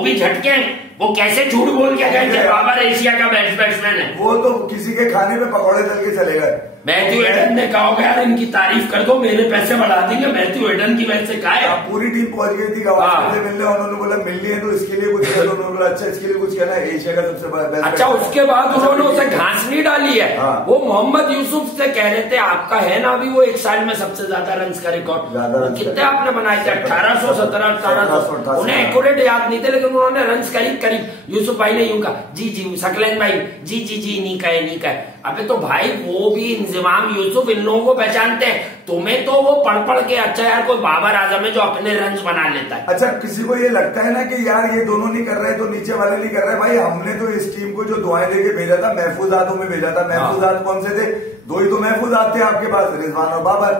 भी झटके, वो कैसे झूठ बोल के गए बाबर एशिया का बेस्ट बैट्समैन है। वो तो किसी के खाने पे पकौड़े तल के चले गए। मैथ्यू एडन ने कहा होगा यार इनकी तारीफ कर दो, मेरे पैसे बढ़ा देंगे। मैथ्यू एडन की वजह से कहा है। पूरी टीम पहुंच गई थी गावस्कर से मिलने, उन्होंने बोला मिलनी है तो इसके लिए कुछ करो, उन्होंने बोला अच्छा इसके लिए कुछ कहना है, एशिया का सबसे बेस्ट। अच्छा उसके बाद उन्होंने उसे घास नहीं डाली है। वो मोहम्मद यूसुफ से कह रहे थे आपका है ना अभी वो एक साल में सबसे ज्यादा रन का रिकॉर्ड, कितने आपने बनाए थे? 1800, 1700, उन्हें एक्यूरेट याद नहीं थे, लेकिन उन्होंने रन करीब यूसुफ भाई ने यूं कहा जी सकलैन भाई जी नहीं कहे। अबे तो भाई वो भी इंजमाम यूसुफ इन लोगों को पहचानते हैं, तुम्हें तो वो पढ़ के अच्छा यार कोई बाबर आजम है जो अपने रन बना लेता है। अच्छा किसी को ये लगता है ना कि यार ये दोनों नहीं कर रहे तो नीचे वाले नहीं कर रहे। भाई हमने तो इस टीम को जो दुआएं देके भेजा था महफूजातों में भेजा था। महफूजात कौन से थे? दो ही तो महफूजात थे आपके पास, रिजवान और बाबर।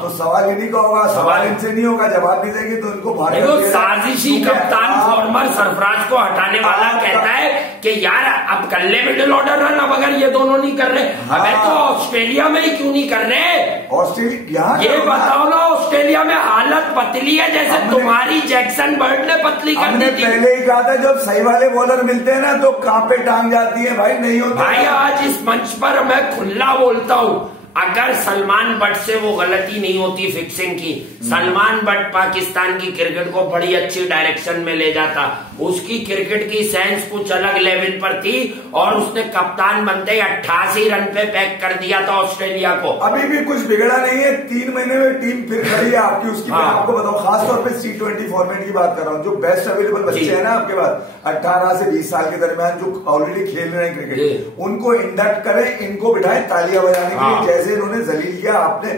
तो सवाल इन्हीं का होगा, सवाल इनसे नहीं होगा, जवाब नहीं देंगे तो इनको भाग। साजिशी कप्तान फॉर्मर सरफराज को हटाने वाला कहता है कि यार अब कर ले मिडिल ऑर्डर रन, अब अगर ये दोनों नहीं कर रहे हमें तो ऑस्ट्रेलिया में ही क्यों नहीं कर रहे? ऑस्ट्रेलिया ये बताओ ना, ऑस्ट्रेलिया में हालत पतली है जैसे तुम्हारी जैक्सन बर्ड ने पतली कर दी थी। पहले ही कहा था जब सही वाले बॉलर मिलते हैं ना तो कांपे टांग जाती है भाई, नहीं होता भाई। आज इस मंच पर मैं खुला बोलता हूँ, अगर सलमान बट से वो गलती नहीं होती फिक्सिंग की, सलमान बट पाकिस्तान की क्रिकेट को बड़ी अच्छी डायरेक्शन में ले जाता। उसकी क्रिकेट की सेंस कुछ अलग लेवल पर थी और उसने कप्तान बनते ही 88 रन पे पैक कर दिया था ऑस्ट्रेलिया को। अभी भी कुछ बिगड़ा नहीं है, 3 महीने में टीम फिर खड़ी है आपकी। उसकी मैं आपको बताऊं, खासतौर पे T20 फॉर्मेट की बात कर रहा हूँ। जो बेस्ट अवेलेबल बच्चे हैं ना आपके पास 18 से 20 साल के दरमियान जो ऑलरेडी खेल रहे हैं क्रिकेट, उनको इंडक्ट करें, इनको बिठाएं तालियां बजाने के लिए, जैसे इन्होंने जलील किया आपने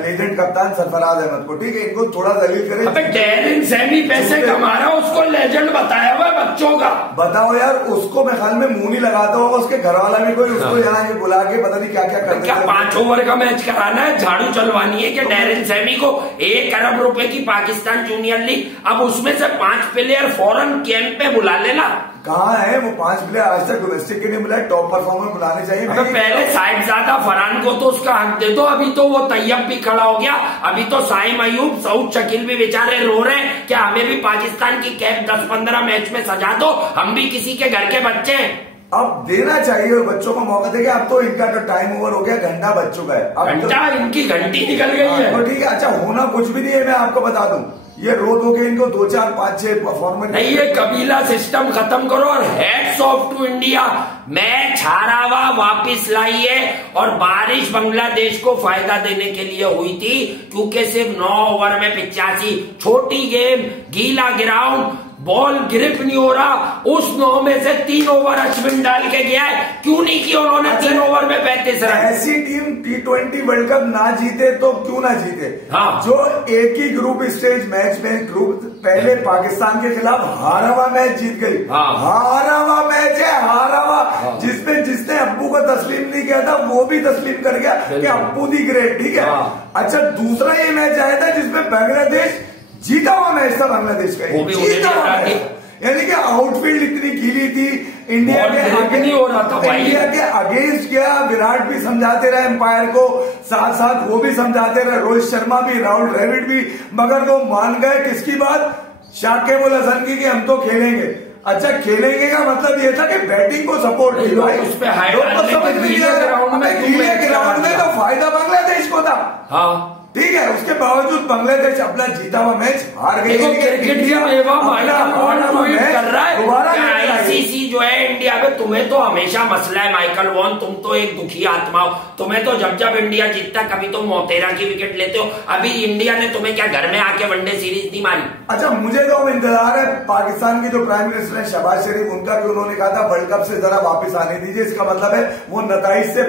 लेजेंड कप्तान सरफराज अहमद को। ठीक है, इनको थोड़ा जलील करें। अबे डेरिन सैमी पैसे कमा रहा, उसको लेजेंड बताया हुआ बच्चों का। बताओ यार, उसको मैं ख्याल में मुंह नहीं लगाता होगा, उसके घर वाला भी कोई उसको यहाँ ये बुला के पता नहीं क्या क्या करते। क्या 5 ओवर का मैच कराना है, झाड़ू चलवानी है कि डेरिन सैमी को 1 अरब रुपए की पाकिस्तान जूनियर लीग, अब उसमें से 5 प्लेयर फॉरेन कैंप पे बुला लेना। कहाँ है वो 5 प्लेयर? आज तक डोमेस्टिक के नहीं बुलाए, टॉप परफॉर्मर बुलाने चाहिए। पहले साहिबजादा फरहान को तो उसका हक दे दो, अभी तो वो तैयब भी खड़ा हो गया, अभी तो साइम अयूब, सऊद शकील भी बेचारे रो रहे हैं कि हमें भी पाकिस्तान की कैप 10-15 मैच में सजा दो, हम भी किसी के घर के बच्चे हैं। अब देना चाहिए और बच्चों को मौका देगा। अब तो इनका तो टाइम ओवर हो गया, घंटा बज चुका है, घंटा इनकी घंटी निकल गई है। तो ठीक है, अच्छा होना कुछ भी नहीं है, मैं आपको बता दूं। ये रो दो के इनको 2, 4, 5, 6 परफॉर्मेंस नहीं, ये कबीला सिस्टम खत्म करो और hats off to India, match हारावा वापिस लाइए। और बारिश बांग्लादेश को फायदा देने के लिए हुई थी क्योंकि सिर्फ 9 ओवर में 85, छोटी गेम, गीला ग्राउंड, बॉल ग्रिप नहीं हो रहा, उस 9 में से 3 ओवर अश्विन डाल के गया है। क्यों नहीं किया उन्होंने 3 ओवर में 35 रन? ऐसी टीम T20 वर्ल्ड कप ना जीते तो क्यों ना जीते? हाँ। जो एक ही ग्रुप स्टेज मैच में ग्रुप पहले पाकिस्तान के खिलाफ हारा हुआ मैच जीत गई। हाँ। हारा हुआ मैच है, हारा हुआ। हाँ। जिसने अप्पू को तस्लीम नहीं किया था वो भी तस्लीम कर गया कि अप्पू दी ग्रेट। ठीक है। हाँ। अच्छा दूसरा ये मैच आया था जिसमें बांग्लादेश जीता हुआ मैच था, बांग्लादेश का जीता हुआ मैच, यानी कि आउटफील्ड इतनी गीली थी, इंडिया के नहीं हो रहा था, इंडिया के अगेंस्ट गया। विराट भी समझाते रहे एम्पायर को, साथ साथ वो भी समझाते रहे, रोहित शर्मा भी, राहुल द्रविड़ भी, मगर वो मान गए किसकी बात? शाकिब अल हसन की, कि हम तो खेलेंगे। अच्छा खेलेंगे का मतलब ये था कि बैटिंग को सपोर्ट उस पे गीले ग्राउंड में तो फायदा बांग्लादेश को था। हाँ ठीक है, उसके बावजूद बांग्लादेश अपना जीता हुआ मैच हार गई। आईसीसी जो है इंडिया में, तुम्हें तो हमेशा मसला है माइकल वॉन, तुम तो एक दुखी आत्मा हो, तुम्हें तो जब इंडिया जीतता कभी तुम मोतेरा की विकेट लेते हो। अभी इंडिया ने तुम्हें क्या घर में आके वनडे सीरीज नहीं मारी? अच्छा मुझे तो इंतजार है पाकिस्तान के जो प्राइम मिनिस्टर है शहबाज शरीफ, उनका भी उन्होंने कहा था वर्ल्ड कप से जरा वापस आने दीजिए। इसका मतलब है वो नताइज से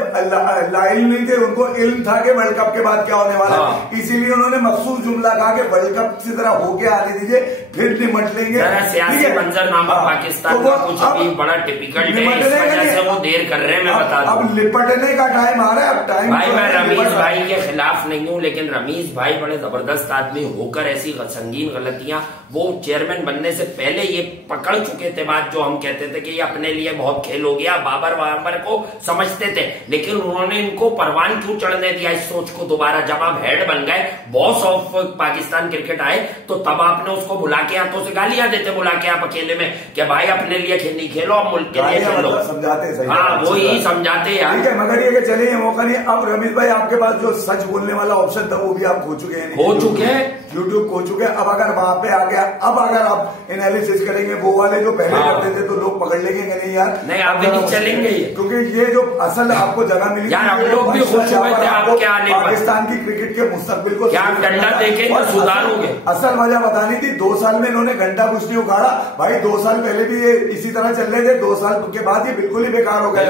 लाइल नहीं थे, उनको इल्म था कि वर्ल्ड कप के बाद क्या होने वाला है। इसीलिए उन्होंने मखसूस जुमला कहा कि वर्ल्ड कप की तरह होके आने दीजिए, फिर निमट लेंगे। सियासी मंजरनामा पाकिस्तान का कुछ अभी बड़ा टिपिकल है, इस वजह से वो देर कर रहे हैं। मैं बता दूं, अब लिपटने का टाइम आ रहा है। अब टाइम भाई मैं रमीज भाई के खिलाफ नहीं हूं, लेकिन रमीज भाई बड़े जबरदस्त आदमी होकर ऐसी संगीन गलतियां वो चेयरमैन बनने से पहले ये पकड़ चुके थे। बात जो हम कहते थे कि ये अपने लिए बहुत खेल हो गया, बाबर वाबर को समझते थे, लेकिन उन्होंने इनको परवान क्यों चढ़ने दिया इस सोच को दोबारा। जब आप हेड बन गए, बॉस ऑफ पाकिस्तान क्रिकेट आए, तो तब आपने उसको बुला के हाथों से गालियां देते, बुला के आप अकेले में कि भाई अपने लिए नहीं खेलो, आप मुल्क के लिए खेलो, समझाते। हाँ वो ही समझाते यार। ठीक है, मगर ये चलिए मौका नहीं। अब रमीज भाई आपके पास जो सच बोलने वाला ऑप्शन था वो भी आप खो चुके हैं, खो चुके हैं, यूट्यूब खो चुके हैं। अब अगर वहां पे आ गया, अब अगर आप एनालिसिस करेंगे वो वाले जो पहले करते थे तो लोग पकड़ लेंगे नहीं यार, नहीं आप नहीं चलेंगे, क्योंकि ये जो असल आपको जगह मिली यार, हम लोग भी खुश हुए थे आपके आने पर। पाकिस्तान की क्रिकेट के मुस्तकबिल को क्या आप डंडा देखेंगे सुधारोगे। असल वजह बतानी थी, 2 साल में इन्होंने घंटा कुछ नहीं उखाड़ा भाई। 2 साल पहले भी ये इसी तरह चल रहे थे, 2 साल के बाद ये बिल्कुल ही बेकार हो गए।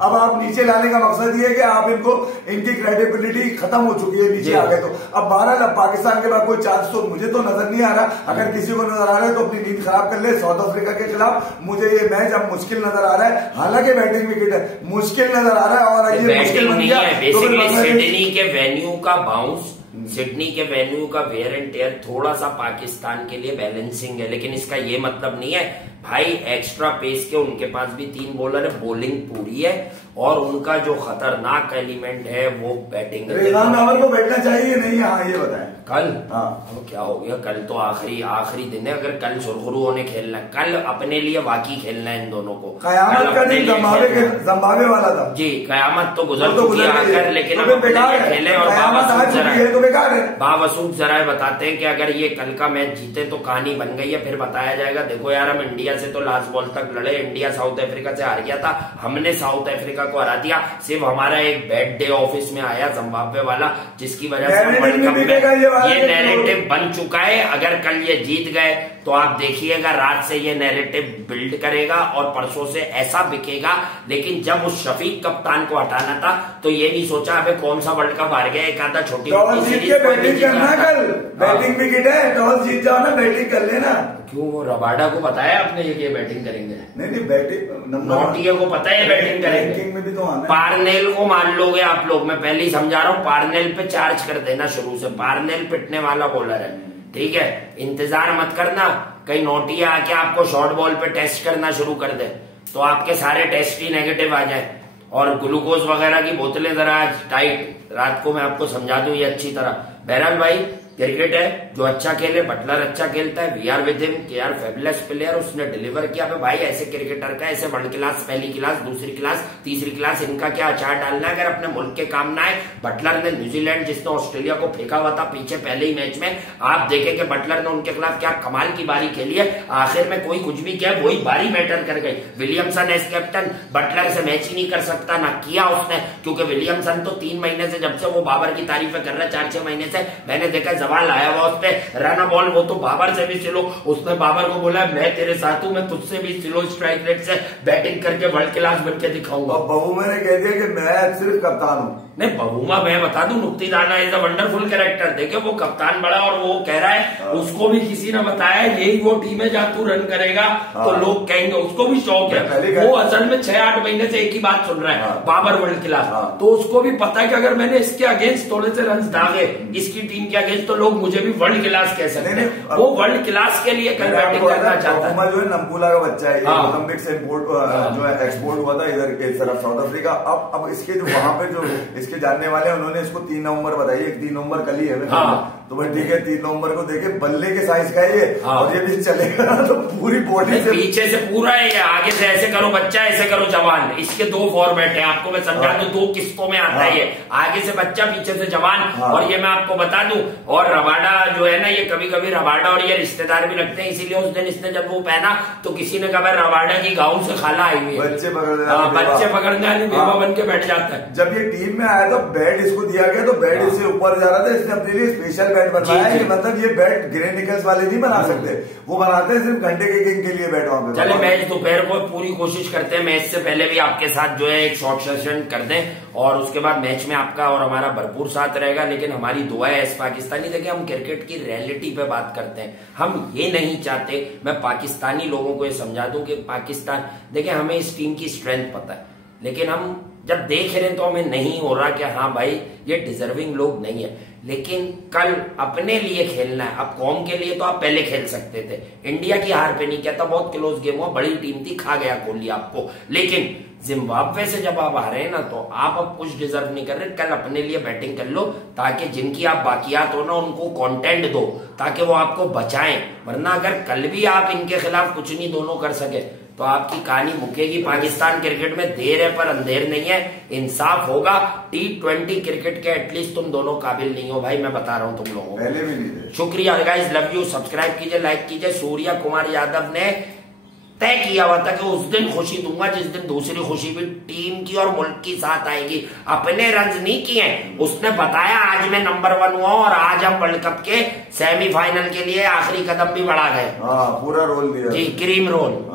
अब आप नीचे लाने का मकसद ये है कि आप इनको, इनकी क्रेडिबिलिटी खत्म हो चुकी है, नीचे आ गए। तो अब 12 पाकिस्तान के बाद कोई चांस तो मुझे तो नजर नहीं आ रहा। अगर किसी को नजर आ रहा है तो अपनी नींद खराब कर ले। साउथ अफ्रीका के खिलाफ मुझे ये मैच अब मुश्किल नजर आ रहा है, हालांकि बैटिंग विकेट है, मुश्किल नजर आ रहा है। और ये मुश्किल नहीं है, बेसिकली सिडनी के वेन्यू का बाउंस, सिडनी के वेन्यू का वेयर एंड टेयर थोड़ा सा पाकिस्तान के लिए बैलेंसिंग है, लेकिन इसका ये मतलब नहीं है भाई एक्स्ट्रा पेस के उनके पास भी 3 बॉलर है, बॉलिंग पूरी है, और उनका जो खतरनाक एलिमेंट है वो बैटिंग है। रेजान बाबर को बैठना चाहिए नहीं? हाँ ये बताएं। कल हाँ तो क्या हो गया, कल तो आखिरी दिन है। अगर कल सुरखरू होने खेलना है, कल अपने लिए बाकी खेलना है इन दोनों को। कयामत का दिन ज़िम्बाब्वे वाला था जी, कयामत तो गुजर चुकी है आकर, लेकिन अब खेले। और बावसूद जरा बताते हैं कि अगर ये कल का मैच जीते तो कहानी बन गई है, फिर बताया जाएगा देखो यार हम इंडिया से तो लास्ट बॉल तक लड़े, इंडिया साउथ अफ्रीका से हार गया था, हमने साउथ अफ्रीका को हरा दिया, सिर्फ हमारा एक बैड डे ऑफिस में आया जिम्बाब्वे वाला, जिसकी वजह से वर्ल्ड कप में ये नैरेटिव बन चुका है। अगर कल ये जीत गए तो आप देखिएगा रात से ये नैरेटिव बिल्ड करेगा और परसों से ऐसा बिकेगा। लेकिन जब उस शफीक कप्तान को हटाना था तो ये नहीं सोचा अबे कौन सा वर्ल्ड कप हार गया, एक आधा छोटी बैटिंग करना, कल बैटिंग विकेट है, टॉस जीत जाओ ना, बैटिंग कर लेना। क्यों वो रबाडा को बताया आपने ये बैटिंग करेंगे? नहीं बैटिंग नोटिया को पता है बैटिंग करेंगे, बैटिंग में भी तो आना। पार्नेल को मान लोगे आप लोग, मैं पहले ही समझा रहा हूँ, पार्नेल पे चार्ज कर देना शुरू से, पार्नेल पिटने वाला बॉलर है, ठीक है, इंतजार मत करना कहीं नोटिया आके आपको शॉर्ट बॉल पे टेस्ट करना शुरू कर दे तो आपके सारे टेस्ट ही नेगेटिव आ जाए। और ग्लूकोज वगैरह की बोतलें जरा आज टाइट, रात को मैं आपको समझा दूं ये अच्छी तरह। बहरहाल भाई क्रिकेट है, जो अच्छा खेले, बटलर अच्छा खेलता है, वी आर विद हिम, के आर फेबुलस प्लेयर, उसने डिलीवर किया। भाई ऐसे क्रिकेटर का, ऐसे वर्ल्ड क्लास, पहली क्लास, दूसरी क्लास, तीसरी क्लास, इनका क्या अचार डालना है अगर अपने मुल्क के काम ना आए। बटलर ने न्यूजीलैंड जिसने ऑस्ट्रेलिया को फेंका हुआ था पीछे पहले ही मैच में, आप देखें कि बटलर ने उनके खिलाफ क्या कमाल की बारी खेली है, आखिर में कोई कुछ भी किया, वही बारी मैटर कर गई। विलियमसन एज कैप्टन बटलर से मैच ही नहीं कर सकता, ना किया उसने, क्योंकि विलियमसन तो 3 महीने से, जब से वो बाबर की तारीफें कर रहा है, 4-6 महीने से मैंने देखा जवाल आया हुआ उस पे रन बॉल, वो तो बाबर से भी स्लो, उसने बाबर को बोला मैं तेरे साथ हूं, मैं तुझसे भी स्लो स्ट्राइक रेट से बैटिंग करके वर्ल्ड क्लास बन के दिखाऊंगा। बबूमा ने कह दिया कि मैं सिर्फ कप्तान हूं। नहीं बबूमा मैं बता दूं, नुक्ती दाना इज अ वंडरफुल कैरेक्टर, देखे वो कप्तान बड़ा और वो कह रहा है, उसको भी किसी ने बताया यही वो टीम है जहां तू रन करेगा तो लोग कहेंगे, उसको भी शौक है, वो असल में 6-8 महीने से एक ही बात सुन रहा है, बाबर वर्ल्ड क्लास, तो उसको भी पता है कि अगर मैंने इसके अगेंस्ट थोड़े से रन दागे इसकी टीम के अगेंस्ट तो लोग मुझे भी वर्ल्ड क्लास कह सकते हैं। वो वर्ल्ड क्लास के लिए कल बैटिंग करना चाहता है। जो है नमपूला का बच्चा है, मोजाम्बिक से इम्पोर्ट जो है एक्सपोर्ट हुआ था इधर के तरफ साउथ अफ्रीका। अब इसके जो वहां पे जो इसके जानने वाले हैं उन्होंने इसको 3 नवंबर बताई, 3 नवंबर कल ही है, तो भाई ठीक है 3 नवंबर को देखे, बल्ले के साइज का ये, और ये भी चलेगा तो पूरी बॉडी से पीछे से पूरा है, आगे से ऐसे करो बच्चा, ऐसे करो जवान, इसके 2 फॉर्मेट है, आपको मैं समझा दूं, 2 किस्तों में आता है ये, आगे से बच्चा पीछे से जवान। और ये मैं आपको बता दूं, और रबाडा जो है ना, ये कभी कभी रबाडा और ये रिश्तेदार भी लगते हैं, इसीलिए उस दिन इसने जब वो पहना तो किसी ने कहा रबाडा की गाँव से खाला आई हुई है, बच्चे पकड़ने वाली बेवा बन के बैठ जाता है। जब ये टीम में आया तो बैट इसको दिया गया, तो बैट इससे ऊपर जा रहा था, इसने अपने लिए स्पेशल बैट बनवाया है कि मतलब ये बैट ग्रे निकल्स वाले नहीं बना सकते, वो बनाते हैं सिर्फ घंटे के गेम के लिए बैट वहां पे। चले मैच दोपहर को पूरी कोशिश करते हैं, मैच से पहले भी आपके साथ जो है एक शॉर्ट सेशन कर दें और उसके बाद मैच में आपका और हमारा भरपूर साथ रहेगा। लेकिन हमारी दुआ है इस पाकिस्तानी, देखिए हम क्रिकेट की रियलिटी पे बात करते हैं, हम ये नहीं चाहते, मैं पाकिस्तानी लोगों को ये समझा दूं कि पाकिस्तान, देखिए हमें इस टीम की स्ट्रेंथ पता है, लेकिन हम जब देख रहे हैं तो हमें नहीं हो रहा कि हाँ भाई ये डिजर्विंग लोग नहीं है। लेकिन कल अपने लिए खेलना है, अब कौम के लिए तो आप पहले खेल सकते थे, इंडिया की हार पे नहीं कहता, बहुत क्लोज गेम हुआ, बड़ी टीम थी, खा गया कोहली आपको, लेकिन जिम्बाब्वे से जब आप हारे ना तो आप अब कुछ डिजर्व नहीं कर रहे। कल अपने लिए बैटिंग कर लो ताकि जिनकी आप बाकियात हो ना उनको कंटेंट दो ताकि वो आपको बचाएं, वरना अगर कल भी आप इनके खिलाफ कुछ नहीं दोनों कर सके तो आपकी कहानी मुकेगी। पाकिस्तान क्रिकेट में देर है पर अंधेर नहीं है, इंसाफ होगा। T20 क्रिकेट के एटलीस्ट तुम दोनों काबिल नहीं हो भाई, मैं बता रहा हूं तुम लोगों को, पहले भी नहीं थे। शुक्रिया गाइस, लव यू, सब्सक्राइब कीजिए, लाइक कीजिए। सूर्या कुमार यादव ने तय किया हुआ था कि उस दिन खुशी दूंगा जिस दिन दूसरी खुशी भी टीम की और मुल्क की साथ आएगी, अपने रन्स नहीं किए, उसने बताया आज मैं नंबर 1 हुआ और आज हम वर्ल्ड कप के सेमीफाइनल के लिए आखिरी कदम भी बढ़ा गए। पूरा रोल दिया जी, क्रीम रोल।